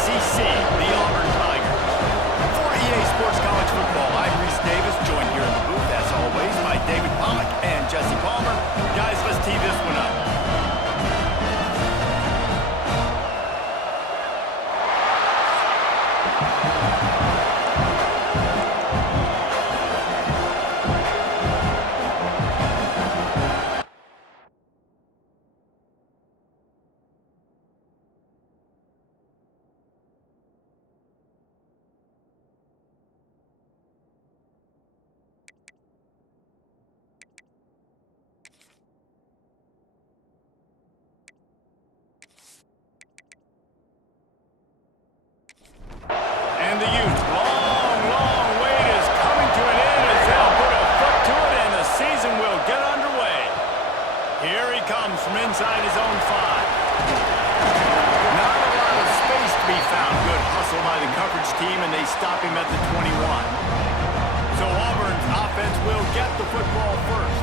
SEC, the Auburn Tigers. For EA Sports College Football, I'm Reese Davis, joined here in the booth, as always, by David Pollack and Jesse Palmer. Guys, let's tee this one up. And the Utes, long wait is coming to an end as they'll put a foot to it and the season will get underway. Here he comes from inside his own 5. Not a lot of space to be found. Good hustle by the coverage team, and they stop him at the 21. So Auburn's offense will get the football first.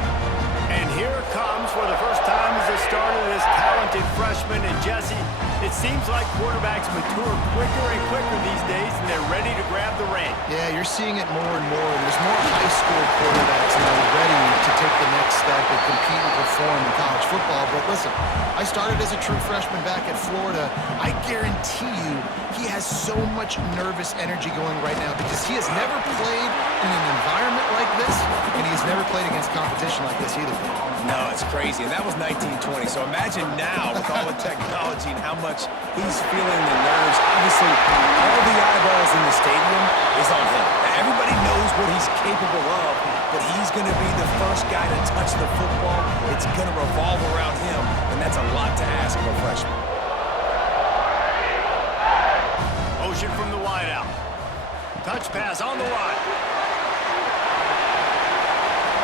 And here comes, for the first time as a starter, this talented freshman. And Jesse, it seems like quarterbacks mature quicker and quicker these days, and they're ready to grab the reins. Yeah, you're seeing it more and more. There's more high school quarterbacks that are ready to take the next step and compete and perform in college football. But listen, I started as a true freshman back at Florida. I guarantee you he has so much nervous energy going right now because he has never played in an environment like this, and he has never played against competition like this either. No, it's crazy, and that was 1920. So imagine now with all the technology and how much he's feeling the nerves. Obviously, all the eyeballs in the stadium is on him. Now, everybody knows what he's capable of, but he's going to be the first guy to touch the football. It's going to revolve around him, and that's a lot to ask of a freshman. Motion from the wideout. Touch pass on the line.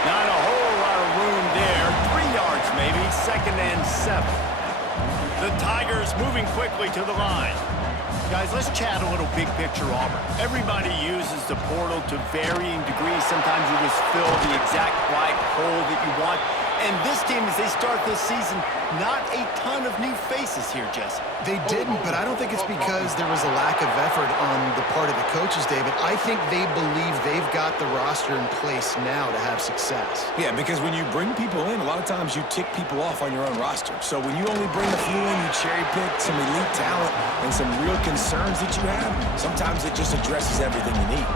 Not a whole lot of room there. 3 yards maybe, 2nd and 7. The Tigers moving quickly to the line. Guys, let's chat a little big picture Auburn. Everybody uses the portal to varying degrees. Sometimes you just fill the exact right hole that you want. And this team, as they start this season, not a ton of new faces here, Jesse. They didn't, but I don't think it's because there was a lack of effort on the part of the coaches, David. I think they believe they've got the roster in place now to have success. Yeah, because when you bring people in, a lot of times you tick people off on your own roster. So when you only bring a few in, you cherry pick some elite talent and some real concerns that you have, sometimes it just addresses everything you need.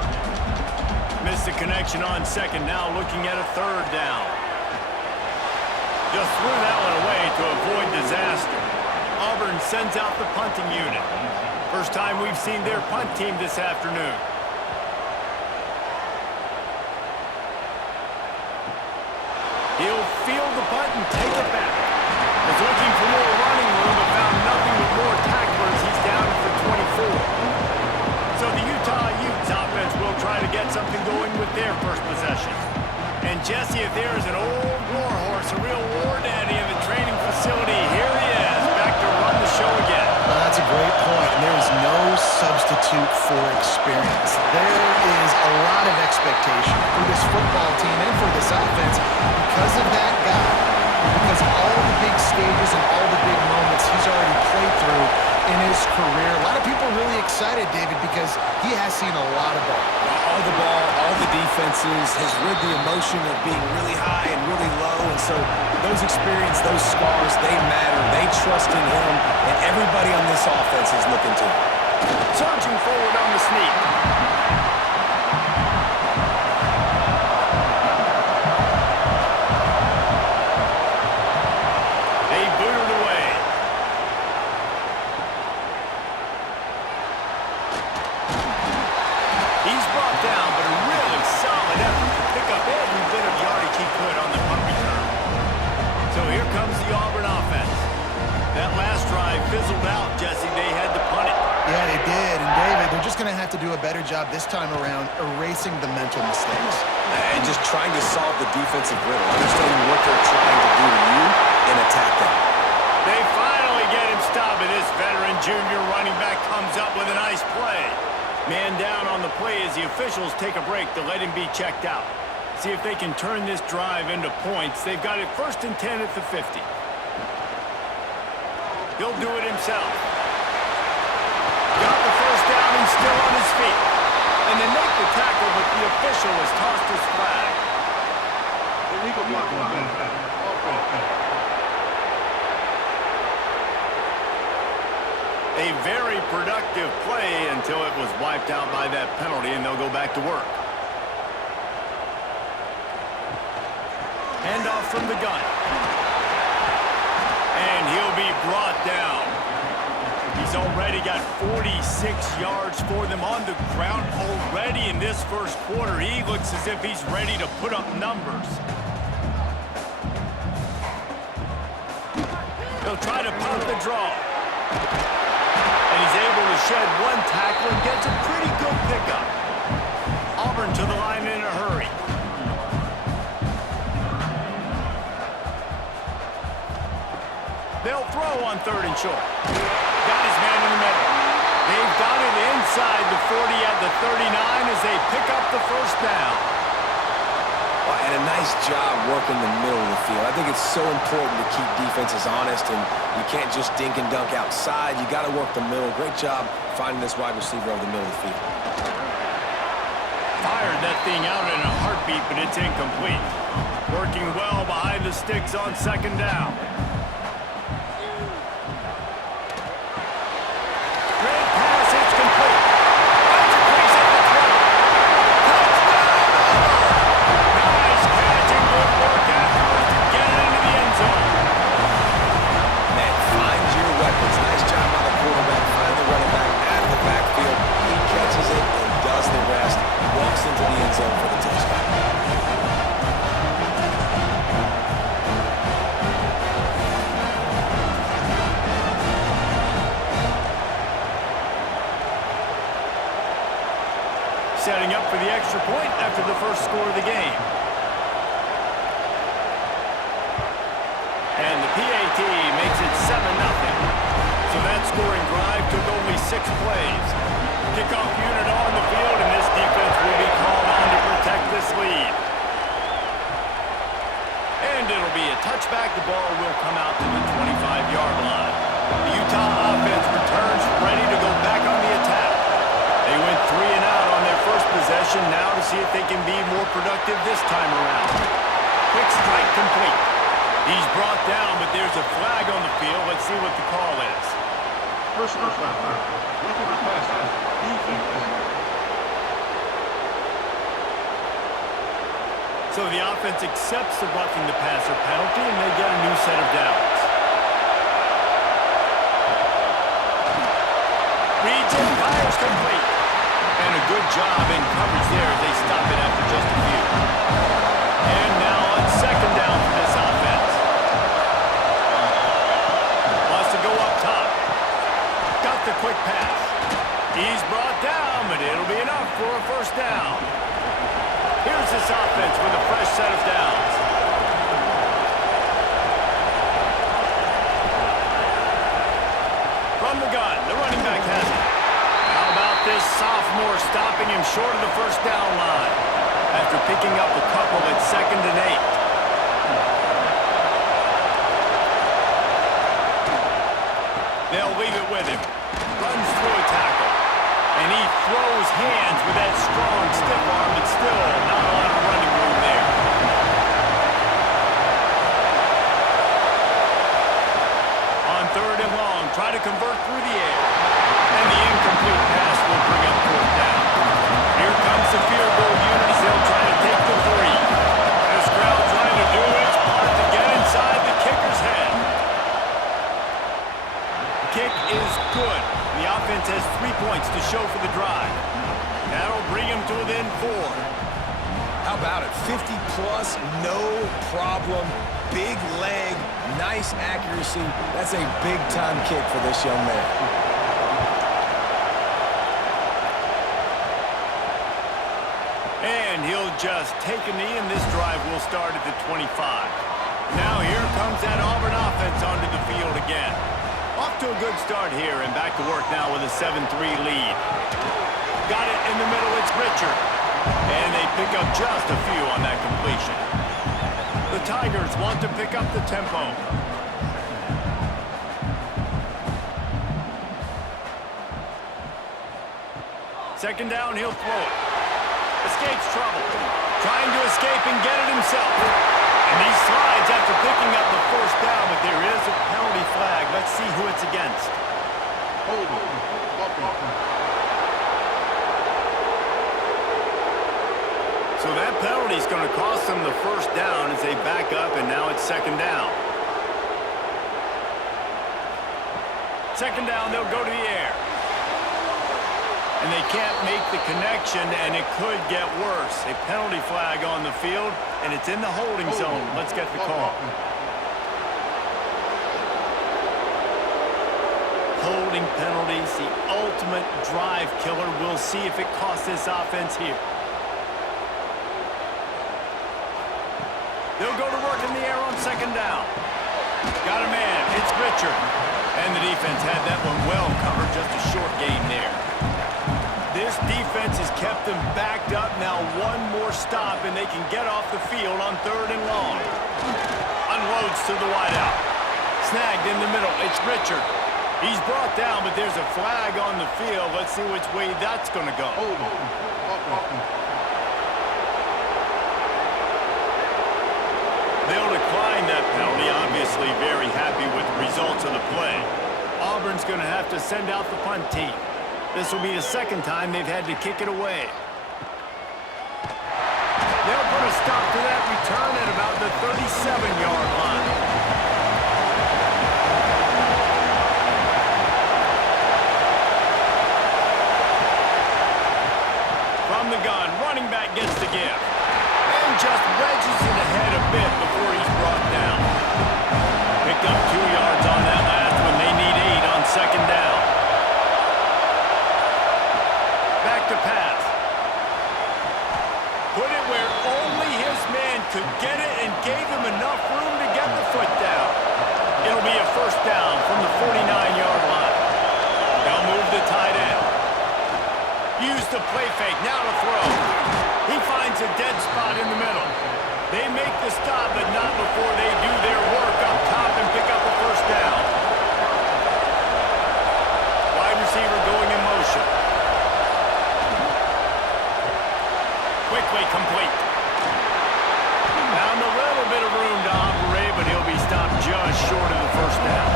Missed the connection on 2nd, now looking at a 3rd down. Just threw that one away to avoid disaster. Auburn sends out the punting unit. First time we've seen their punt team this afternoon. He'll field the punt and take it back. Was looking for more running room, but found nothing with more tacklers. He's down at the 24. So the Utah Utes offense will try to get something going with their first possession. And Jesse, if there is an old warhorse, a real war daddy in the training facility, here he is, back to run the show again. Well, that's a great point. There is no substitute for experience. There is a lot of expectation for this football team and for this offense because of that guy, because of all the big stages and all the big moments he's already played through in his career. A lot of people are really excited, David, because he has seen a lot of ball. All the ball, all the defenses, has rid the emotion of being really high and really low. And so those experiences, those scars, they matter. They trust in him, and everybody on this offense is looking to him. Surging forward on the sneak. They booted away. He's brought down, but a really solid effort to pick up every bit of yardage he could on the punt return. So here comes the Auburn offense. That last drive fizzled out, Jesse. They had to punt it. Yeah, they did. And David, they're just going to have to do a better job this time around erasing the mental mistakes. And just trying to solve the defensive riddle, understanding what they're trying to do to you and attack them. They finally get him stopped, and this veteran junior running back comes up with a nice play. Man down on the play as the officials take a break to let him be checked out. See if they can turn this drive into points. They've got it 1st and 10 at the 50. He'll do it himself. Got the official has tossed his flag. Illegal block. A very productive play until it was wiped out by that penalty, and they'll go back to work. Handoff from the gun. And he'll be brought down. He's already got 46 yards for them on the ground already in this first quarter. He looks as if he's ready to put up numbers. He'll try to pump the draw. And he's able to shed one tackle and gets a pretty good pickup. Auburn to the line in a hurry. They'll throw on 3rd and short. Got his man in the middle. They've got it inside the 40 at the 39 as they pick up the first down. Well, and a nice job working the middle of the field. I think it's so important to keep defenses honest, and you can't just dink and dunk outside. You got to work the middle. Great job finding this wide receiver over the middle of the field. Fired that thing out in a heartbeat, but it's incomplete. Working well behind the sticks on 2nd down. Great pass, it's complete. Finds a place at the 12. Touchdown, Auburn! Nice catch and good work afterwards to get it into the end zone. Man, find your weapons. Nice job by the quarterback. Find the running back out of the backfield. He catches it and does the rest. Walks into the end zone for the touchdown. Setting up for the extra point after the first score of the game. And the PAT makes it 7-0. So that scoring drive took only 6 plays. Kickoff unit on the field, and this defense will be called on to protect this lead. And it'll be a touchback. The ball will come out to the 25-yard line. The Utah offense returns ready to go back on the attack. They went 3 and out on their first possession, now to see if they can be more productive this time around. Quick strike complete. He's brought down, but there's a flag on the field. Let's see what the call is. Personal foul. Roughing the passer. Defense. So the offense accepts the roughing the passer penalty, and they get a new set of downs. Reads and fires complete. And a good job in coverage there as they stop it after just a few. And now on 2nd down for this offense. Wants to go up top. Got the quick pass. He's brought down, but it'll be enough for a first down. Here's this offense with a fresh set of downs. From the gun, the running back has it. How about this sophomore stopping him short of the first down line after picking up a couple at 2nd and 8. They'll leave it with him. Runs through a tackle. And he throws hands with that strong, stiff arm, but still not a lot of running room there. On 3rd and long, try to convert through the air. And the incomplete pass will bring up 4th down. Here comes the field goal unit as they'll try to take the 3. This crowd trying to do its part to get inside the kicker's head. Kick is good. The offense has 3 points to show for the drive. That'll bring him to within 4. How about it? 50-plus, no problem. Big leg, nice accuracy. That's a big-time kick for this young man. And he'll just take a knee, and this drive will start at the 25. Now here comes that Auburn offense onto the field again. Off to a good start here, and back to work now with a 7-3 lead. Got it in the middle, it's Richard. And they pick up just a few on that completion. The Tigers want to pick up the tempo. 2nd down, he'll throw it. Escapes trouble. Trying to escape and get it himself. And he slides after picking up the first down, but there is a penalty flag. Let's see who it's against. So that penalty is going to cost them the first down as they back up, and now it's second down. Second down, they'll go to the air. And they can't make the connection, and it could get worse. A penalty flag on the field, and it's in the holding zone. Let's get the call. Holding penalties, the ultimate drive killer. We'll see if it costs this offense here. They'll go to work in the air on second down. Got a man. It's Richard. And the defense had that one well covered. Just a short gain there. This defense has kept them backed up. Now one more stop, and they can get off the field on third and long. Unloads to the wideout. Snagged in the middle. It's Richard. He's brought down, but there's a flag on the field. Let's see which way that's going to go. They'll decline that penalty. Obviously very happy with the results of the play. Auburn's going to have to send out the punt team. This will be the second time they've had to kick it away. They'll put a stop to that return at about the 37-yard line. From the gun, running back gets the give. And just wedges it ahead a bit before he's brought down. Picked up 2 yards on that last one. They need 8 on second down. Back to pass. Put it where only his man could get it and gave him enough room to get the foot down. It'll be a first down from the 49-yard line. They'll move the tight end. Use the play fake, now to throw. He finds a dead spot in the middle. They make the stop, but not before they do their work up top and pick up a first down. Wide receiver going in motion. Quickly complete. Found a little bit of room to operate, but he'll be stopped just short of the first down.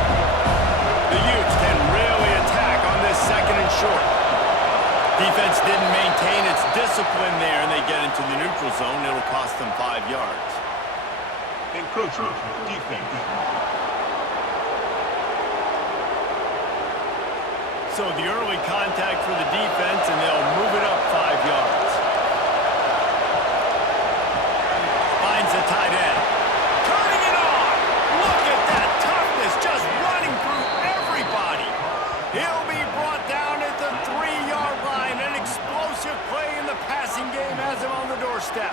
The Utes can really attack on this second and short. Defense didn't maintain its discipline there, and they get into the neutral zone. It'll cost them 5 yards. Encroachment, defense. So the early contact for the defense, and they'll move it up 5 yards. Finds the tight end. Turning it on! Look at that toughness, just running through everybody. He'll be brought down at the 3-yard line. An explosive play in the passing game has him on the doorstep.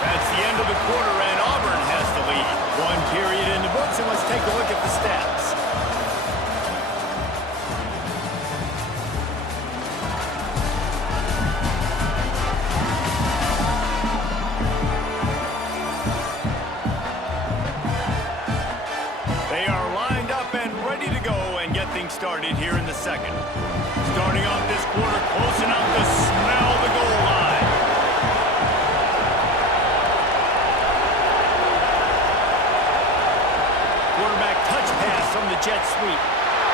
That's the end of the quarter, and Auburn has the lead. 1 period in the books, and let's take a look at the stats. They are lined up and ready to go and get things started here in the second. Starting off this quarter, close enough to smell the goal line. Quarterback touch pass from the jet sweep.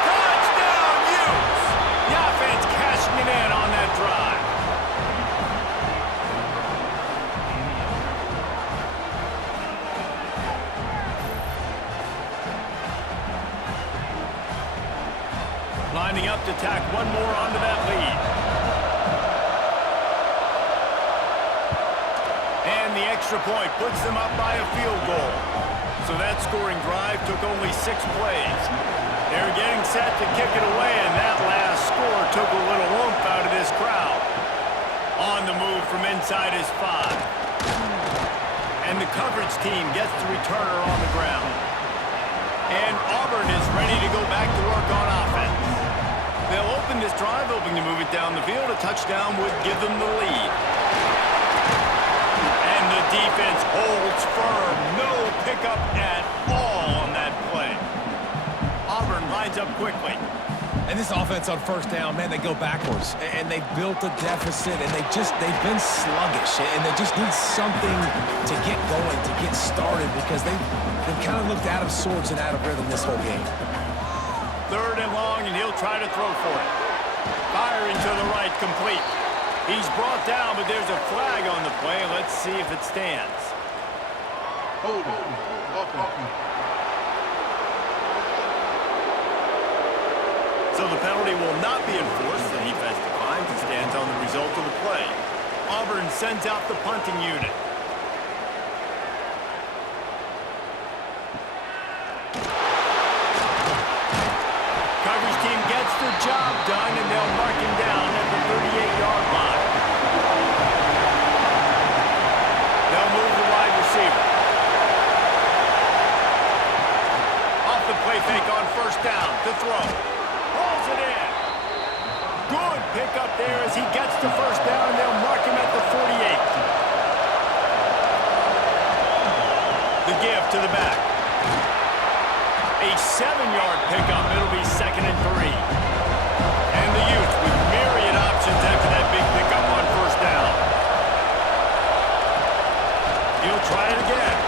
Touchdown, Utes! The offense cashing it in on that drive. Lining up to tack one more onto that lead. And the extra point puts them up by a field goal. So that scoring drive took only 6 plays. They're getting set to kick it away, and that last score took a little oomph out of this crowd. On the move from inside his 5. And the coverage team gets the returner on the ground. And Auburn is ready to go back to work on offense. They'll open this drive, hoping to move it down the field. A touchdown would give them the lead. And the defense holds firm. No pickup at all on that play. Auburn lines up quickly. And this offense on first down, man, they go backwards. And they built a deficit, and they've been sluggish. And they just need something to get going, to get started, because they've kind of looked out of sorts and out of rhythm this whole game. 3rd and long, and he'll try to throw for it. Firing to the right, complete. He's brought down, but there's a flag on the play. Let's see if it stands. Hold on. So the penalty will not be enforced. The defense declines and stands on the result of the play. Auburn sends out the punting unit. Coverage team gets the job done, and they'll mark him down at the 38-yard line. They'll move the wide receiver. Off the play fake on first down to throw. Pulls it in. Good pickup there as he gets to first down, and they'll mark him at the 48. The give to the back. A 7-yard pickup. It'll be 2nd and 3. And the Utes with myriad options after that big pickup on first down. He'll try it again.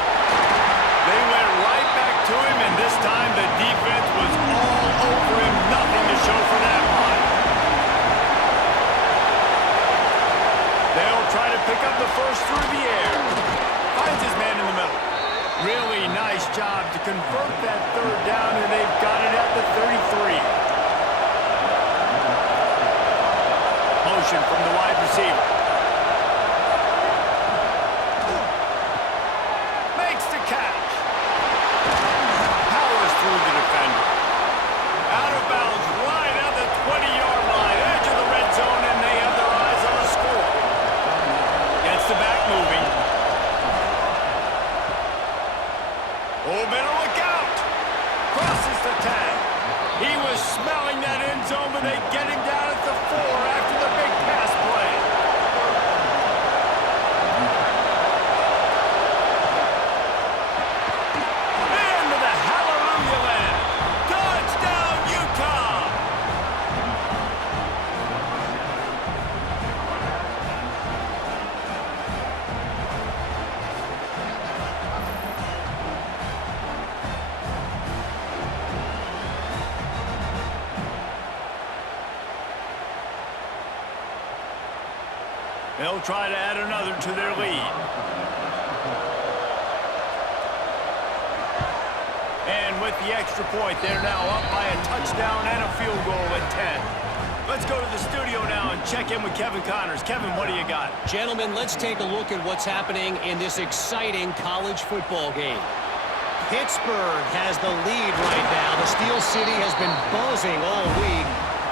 They went right back to him, and this time the defense was all over him. Nothing to show for that one. They'll try to pick up the first through the air. Finds his man in the middle. Really nice job to convert that 3rd down, and they've got it at the 33. Motion from the wide receiver. Makes the catch. Powers through the defender. Out of bounds, right at the 20-yard line, edge of the red zone, and they have their eyes on the score. Gets the back moving. Oh, better look out. Crosses the tag. He was smelling that end zone, but they get him down at the 4 after the big pass play. And to the hallelujah land. Touchdown, Utah. They'll try to add another to their lead. And with the extra point, they're now up by a touchdown and a field goal at 10. Let's go to the studio now and check in with Kevin Connors. Kevin, what do you got? Gentlemen, let's take a look at what's happening in this exciting college football game. Pittsburgh has the lead right now. The Steel City has been buzzing all week,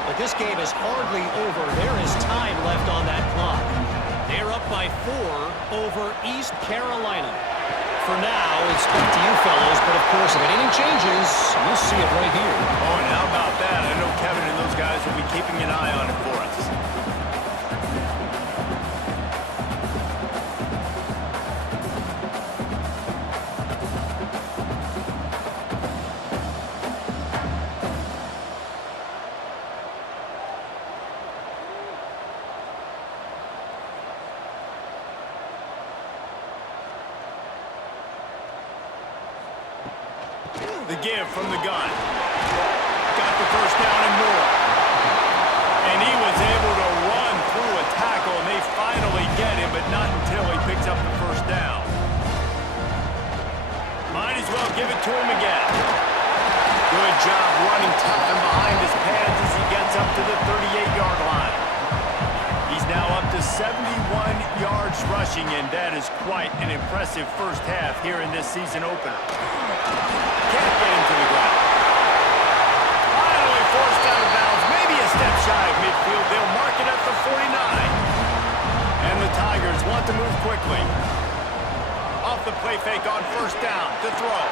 but this game is hardly over. There is time left on that clock. They're up by 4 over East Carolina. For now, it's back to you fellows, but of course, if anything changes, you'll see it right here. Oh, and how about that? I know Kevin and those guys will be keeping an eye on it for us. The give from the gun. Got the first down and more. And he was able to run through a tackle, and they finally get him, but not until he picks up the first down. Might as well give it to him again. Good job running tough and behind his pads as he gets up to the 38-yard line. He's now up to 71 yards rushing, and that is quite an impressive first half here in this season opener. Can't get him to the ground. Finally forced out of bounds, maybe a step shy of midfield. They'll mark it at the 49. And the Tigers want to move quickly. Off the play fake on first down to throw.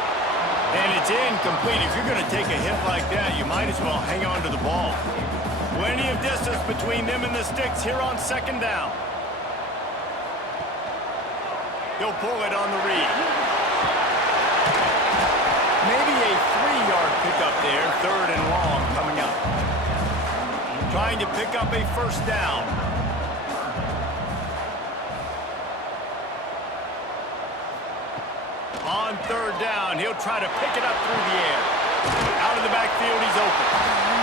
And it's incomplete. If you're going to take a hit like that, you might as well hang on to the ball. Plenty of distance between them and the sticks here on second down. He'll pull it on the read. Maybe a 3-yard pickup there, third and long coming up. Trying to pick up a first down. On third down, he'll try to pick it up through the air. Out of the backfield, he's open.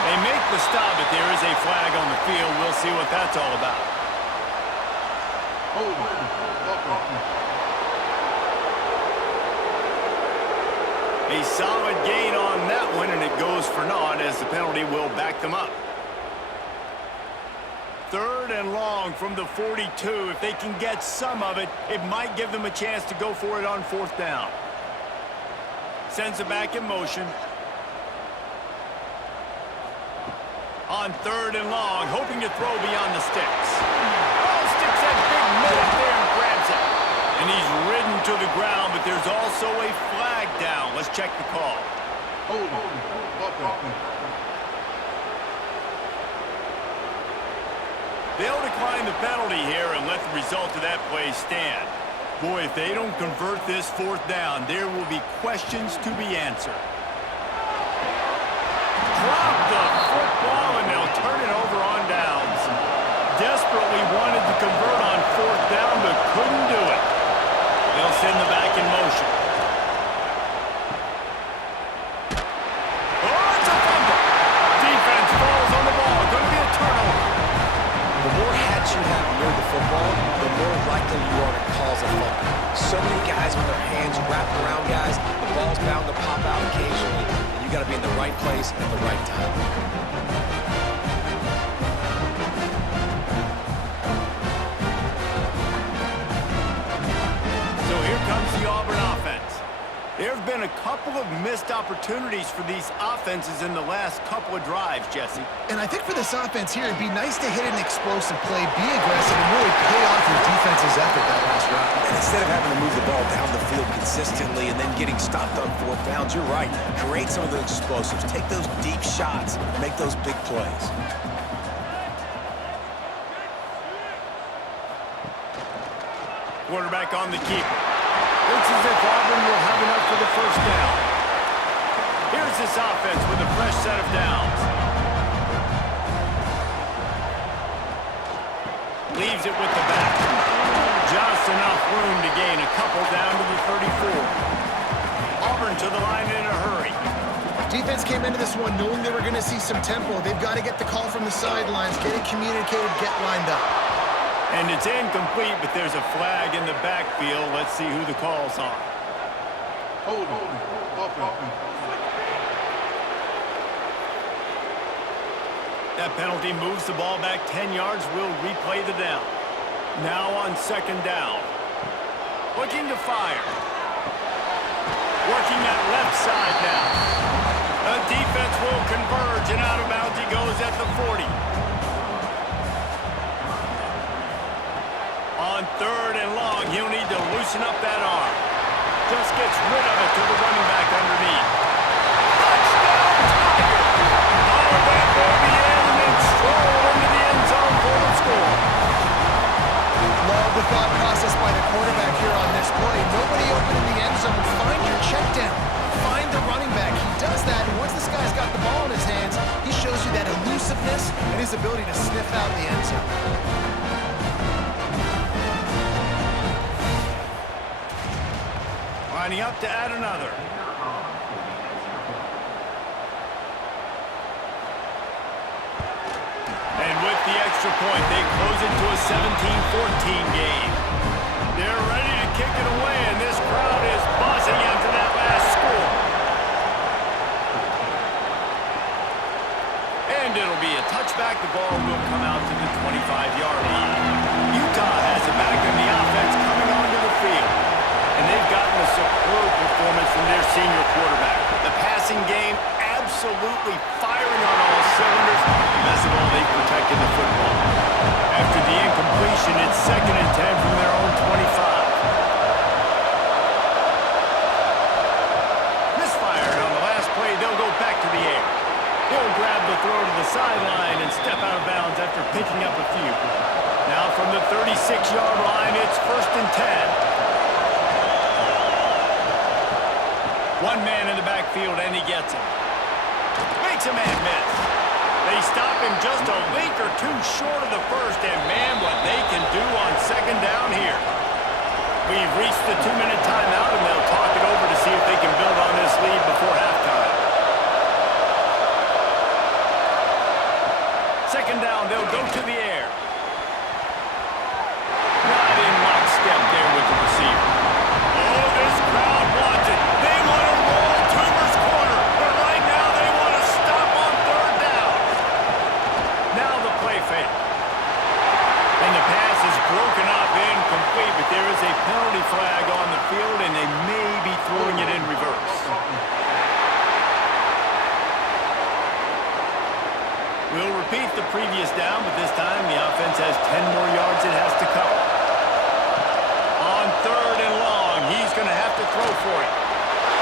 They make the stop, but there is a flag on the field. We'll see what that's all about. A solid gain on that one, and it goes for naught as the penalty will back them up. Third and long from the 42. If they can get some of it, it might give them a chance to go for it on fourth down. Sends it back in motion. On third and long, hoping to throw beyond the sticks. Oh, sticks that big mitt up there and grabs it. And he's ridden to the ground, but there's also a flag down. Let's check the call. They'll decline the penalty here and let the result of that play stand. Boy, if they don't convert this fourth down, there will be questions to be answered. Drop the football, and they'll turn it over on downs. Desperately wanted to convert on fourth down, but couldn't do it. They'll send the back in motion. Oh, it's a fumble. Defense falls on the ball. Going to be a turnover. The more hats you have near the football, the more likely you are to cause a fumble. So many guys with their hands wrapped around guys, the ball's bound to pop out occasionally, and you got to be in the right place at the right time. So here comes the Auburn offense. There have been a couple of missed opportunities for these offenses in the last couple of drives, Jesse. And I think for this offense here, it'd be nice to hit an explosive play, be aggressive, and really pay off your defense's effort that last round. And instead of having to move the ball down the field consistently and then getting stopped on fourth downs, you're right. Create some of those explosives. Take those deep shots. Make those big plays. Quarterback on the keeper. Looks as if Auburn will have enough for the first down. Here's this offense with a fresh set of downs. Leaves it with the back. Just enough room to gain a couple down to the 34. Auburn to the line in a hurry. Defense came into this one knowing they were going to see some tempo. They've got to get the call from the sidelines, get it communicated, get lined up. And it's incomplete, but there's a flag in the backfield. Let's see who the call's on. That penalty moves the ball back 10 yards. We'll replay the down. Now on second down. Looking to fire. Working that left side now. The defense will converge, and out of bounds he goes at the 40. On third and long, he'll need to loosen up that arm. Just gets rid of it to the running back underneath. Touchdown, Tiger! Followed that baby in and strolled into the end zone for the score. Love the thought process by the quarterback here on this play. Nobody open in the end zone. Find your check down. Find the running back. He does that, and once this guy's got the ball in his hands, he shows you that elusiveness and his ability to sniff out the end zone. Lining up to add another. And with the extra point, they close it to a 17-14 game. They're ready to kick it away, and this crowd is buzzing after that last score. And it'll be a touchback. The ball will come out to the 25-yard line. Utah has it back in the offense coming onto the field. And they've gotten a superb performance from their senior quarterback. The passing game absolutely firing on all cylinders. Best of all, they've protected the football. After the incompletion, it's 2nd and 10 from their own 25. Misfire One man in the backfield, and he gets him. Makes a man miss. They stop him just a link or two short of the first, and man, what they can do on second down here. We've reached the 2-minute timeout, and they'll talk it over to see if they can build on this lead before halftime. Second down, they'll go to the air. Not in lockstep there with the receiver. Oh, this crowd wants it. They want to roll Toomer's corner, but right now they want to stop on third down. Now the play fake. And the pass is broken up, incomplete, but there is a penalty flag on the field, and they may be throwing it in reverse. We'll repeat the previous down, but this time the offense has 10 more yards it has to cover. On third and long, he's going to have to throw for it.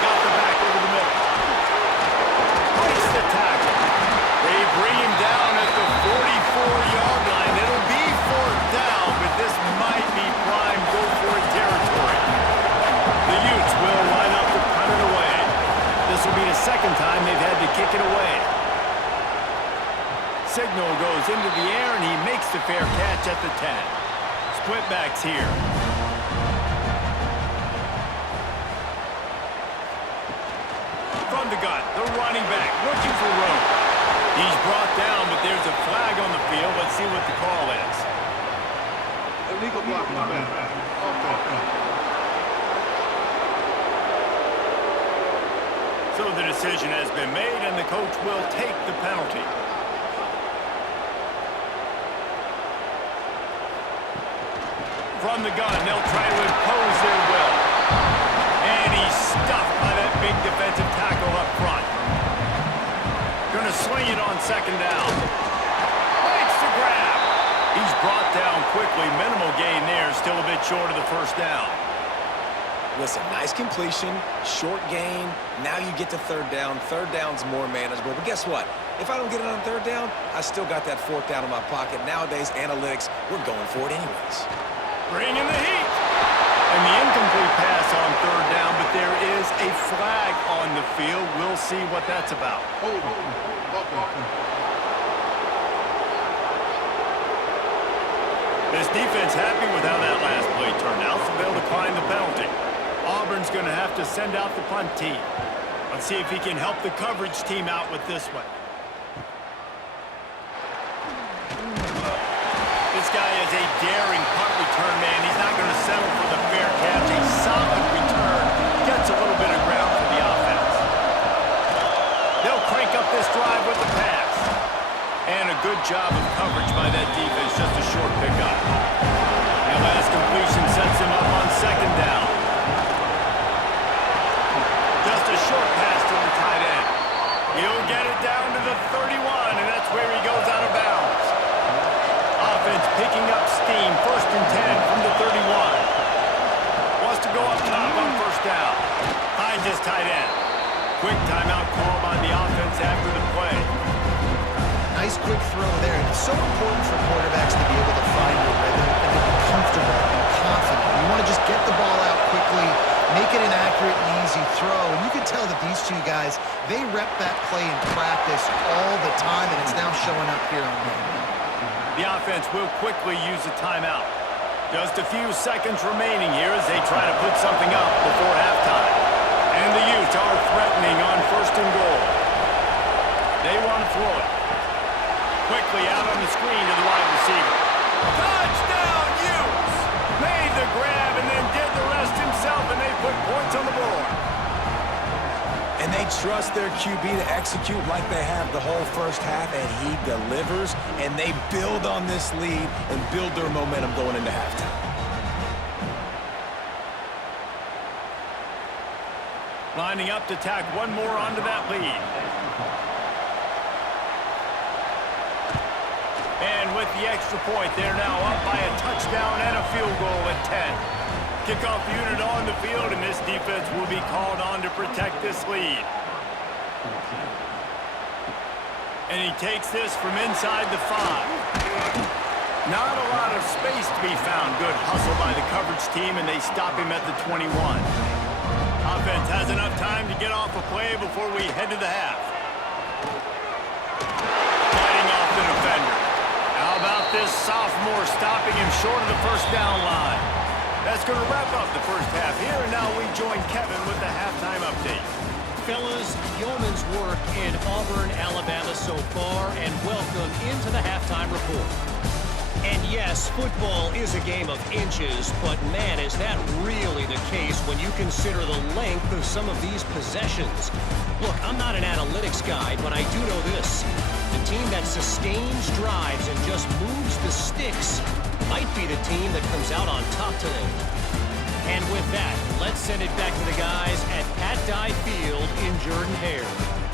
Got the back over the middle. Breaks the tackle. They bring him down at the 44-yard line. It'll be fourth down, but this might be prime go-for-it territory. The Utes will line up to punt it away. This will be the second time they've had to kick it away. Signal goes into the air, and he makes the fair catch at the 10. Split backs here. From the gun, the running back looking for room. He's brought down, but there's a flag on the field. Let's see what the call is. Illegal block, my man. So the decision has been made, and the coach will take the penalty. From the gun, they'll try to impose their will. And he's stuffed by that big defensive tackle up front. Gonna swing it on second down. Makes the grab. He's brought down quickly. Minimal gain there, still a bit short of the first down. Listen, nice completion, short gain. Now you get to third down. Third down's more manageable. But guess what? If I don't get it on third down, I still got that fourth down in my pocket. Nowadays, analytics, we're going for it anyways. Bringing the heat. And the incomplete pass on third down, but there is a flag on the field. We'll see what that's about. This defense happy with how that last play turned out, so they'll decline the penalty. Auburn's going to have to send out the punt team. Let's see if he can help the coverage team out with this one. This guy is a daring punt return man. He's not going to settle for the fair catch. A solid return. Gets a little bit of ground for the offense. They'll crank up this drive with the pass. And a good job of coverage by that defense. Just a short pickup. That last completion sets him up on second down. Just a short pass to the tight end. He'll get it down to the 31, and that's where he goes out of bounds. Offense picking up steam. First and 10 from the 31. Wants to go up top on first down. Finds his tight end. Quick timeout call by the offense after the play. Nice quick throw there. And it's so important for quarterbacks to be able to find a rhythm and to be comfortable and confident. You want to just get the ball out quickly, make it an accurate and easy throw. And you can tell that these two guys, they rep that play in practice all the time, and it's now showing up here on game. The offense will quickly use a timeout. Just a few seconds remaining here as they try to put something up before halftime. And the Utes are threatening on first and goal. They want to throw it. Quickly out on the screen to the wide receiver. Touchdown, Utes! Made the grab and then did the rest himself, and they put points on the board. And they trust their QB to execute like they have the whole first half, and he delivers, and they build on this lead and build their momentum going into halftime. Lining up to tack one more onto that lead. And with the extra point, they're now up by a touchdown and a field goal at 10. Kickoff unit on the field, and this defense will be called on to protect this lead. And he takes this from inside the 5. Not a lot of space to be found. Good hustle by the coverage team, and they stop him at the 21. Offense has enough time to get off a play before we head to the half. Fighting off the defender. How about this sophomore stopping him short of the first down line? That's going to wrap up the first half here, and now we join Kevin with the halftime update. Fellas, yeoman's work in Auburn, Alabama so far, and welcome into the halftime report. And yes, football is a game of inches, but man, is that really the case when you consider the length of some of these possessions. Look, I'm not an analytics guy, but I do know this. The team that sustains drives and just moves the sticks might be the team that comes out on top today. And with that, let's send it back to the guys at Pat Dye Field in Jordan-Hare.